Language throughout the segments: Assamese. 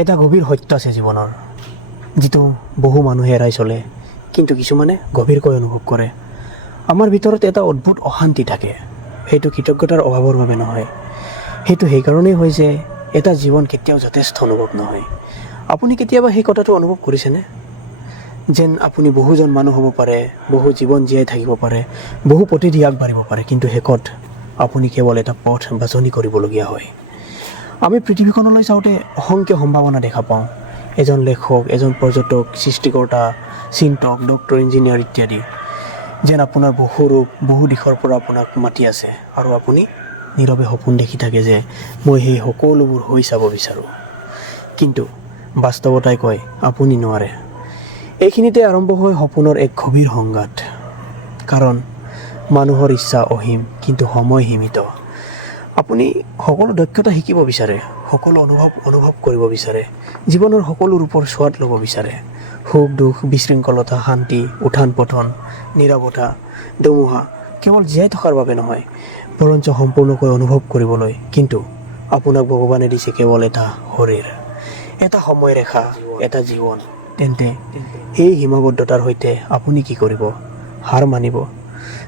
এটা গভীৰ সত্য আছে জীৱনৰ, যিটো বহু মানুহে এৰাই চলে, কিন্তু কিছুমানে গভীৰকৈ অনুভৱ কৰে। আমাৰ ভিতৰত এটা অদ্ভুত অশান্তি থাকে। সেইটো কৃতজ্ঞতাৰ অভাৱৰ বাবে নহয়, সেইটো সেইকাৰণেই হয় যে এটা জীৱন কেতিয়াও যথেষ্ট অনুভৱ নহয়। আপুনি কেতিয়াবা সেই কথাটো অনুভৱ কৰিছেনে? যেন আপুনি বহুজন মানুহ হ'ব পাৰে, বহু জীৱন জীয়াই থাকিব পাৰে, বহু প্ৰতিদি আগবাঢ়িব পাৰে, কিন্তু শেষত আপুনি কেৱল এটা পথ বাছনি কৰিবলগীয়া হয়। আমি পৃথিৱীখনলৈ চাওঁতে অসংখ্য সম্ভাৱনা দেখা পাওঁ। এজন লেখক, এজন পৰ্যটক, সৃষ্টিকৰ্তা, চিন্তক, ডক্টৰ, ইঞ্জিনিয়াৰ ইত্যাদি। যেন আপোনাৰ বহু ৰূপ, বহু দিশৰ পৰা আপোনাক মাতি আছে, আৰু আপুনি নীৰৱে সপোন দেখি থাকে যে মই সেই সকলোবোৰ হৈ চাব বিচাৰোঁ। কিন্তু বাস্তৱতাই কয় আপুনি নোৱাৰে। এইখিনিতে আৰম্ভ হয় সপোনৰ এক গভীৰ সংঘাত। কাৰণ মানুহৰ ইচ্ছা অসীম, কিন্তু সময় সীমিত। আপুনি সকলো দক্ষতা শিকিব বিচাৰে, সকলো অনুভৱ কৰিব বিচাৰে, জীৱনৰ সকলো ৰূপৰ সোৱাদ ল'ব বিচাৰে। সুখ দুখ, বিশৃংখলতা, শান্তি, উত্থান পতন, নীৰৱতা, ধুমুহা, কেৱল জীয়াই থকাৰ বাবে নহয়, বৰঞ্চ সম্পূৰ্ণকৈ অনুভৱ কৰিবলৈ। কিন্তু আপোনাক ভগৱানে দিছে কেৱল এটা শৰীৰ, এটা সময়ৰেখা, এটা জীৱন। তেন্তে এই সীমাবদ্ধতাৰ সৈতে আপুনি কি কৰিব? হাৰ মানিব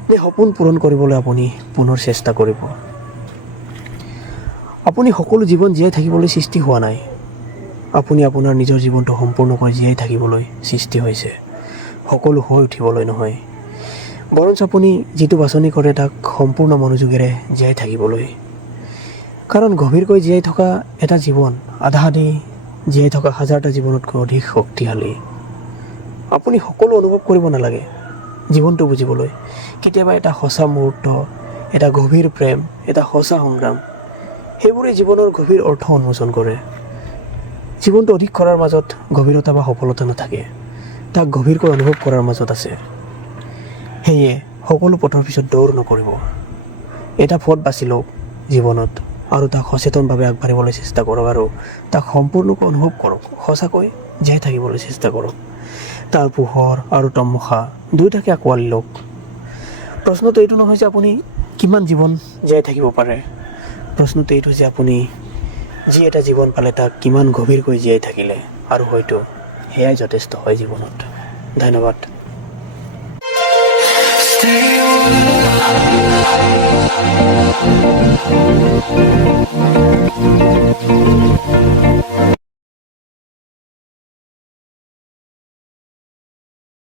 নে সপোন পূৰণ কৰিবলৈ আপুনি পুনৰ চেষ্টা কৰিব? আপুনি সকলো জীৱন জীয়াই থাকিবলৈ সৃষ্টি হোৱা নাই। আপুনি আপোনাৰ নিজৰ জীৱনটো সম্পূৰ্ণকৈ জীয়াই থাকিবলৈ সৃষ্টি হৈছে, সকলো হৈ উঠিবলৈ নহয়। বৰঞ্চ আপুনি যিটো বাছনি কৰে তাক সম্পূৰ্ণ মনোযোগেৰে জীয়াই থাকিবলৈ। কাৰণ গভীৰকৈ জীয়াই থকা এটা জীৱন আধা আধি জীয়াই থকা হাজাৰটা জীৱনতকৈ অধিক শক্তিশালী। আপুনি সকলো অনুভৱ কৰিব নালাগে জীৱনটো বুজিবলৈ। কেতিয়াবা এটা সঁচা মুহূৰ্ত, এটা গভীৰ প্ৰেম, এটা সঁচা সংগ্ৰাম, সেইবোৰে জীৱনৰ গভীৰ অৰ্থ উন্মোচন কৰে। জীৱনটো অধিক কৰাৰ মাজত গভীৰতা বা সফলতা নাথাকে, তাক গভীৰকৈ অনুভৱ কৰাৰ মাজত আছে। সেয়ে সকলো পথৰ পিছত দৌৰ নকৰিব। এটা পথ বাছি লওক জীৱনত, আৰু তাক সচেতনভাৱে আগবাঢ়িবলৈ চেষ্টা কৰক, আৰু তাক সম্পূৰ্ণকৈ অনুভৱ কৰক। সঁচাকৈ জীয়াই থাকিবলৈ চেষ্টা কৰক। তাৰ পোহৰ আৰু তমসা দুয়োটাকে আঁকোৱালি লওক। প্ৰশ্নটো এইটো নহয় যে আপুনি কিমান জীৱন জীয়াই থাকিব পাৰে, প্ৰশ্নটো এইটো যে আপুনি যি এটা জীৱন পালে তাক কিমান গভীৰকৈ জীয়াই থাকিলে, আৰু হয়তো সেয়াই যথেষ্ট হয় জীৱনত। ধন্যবাদ।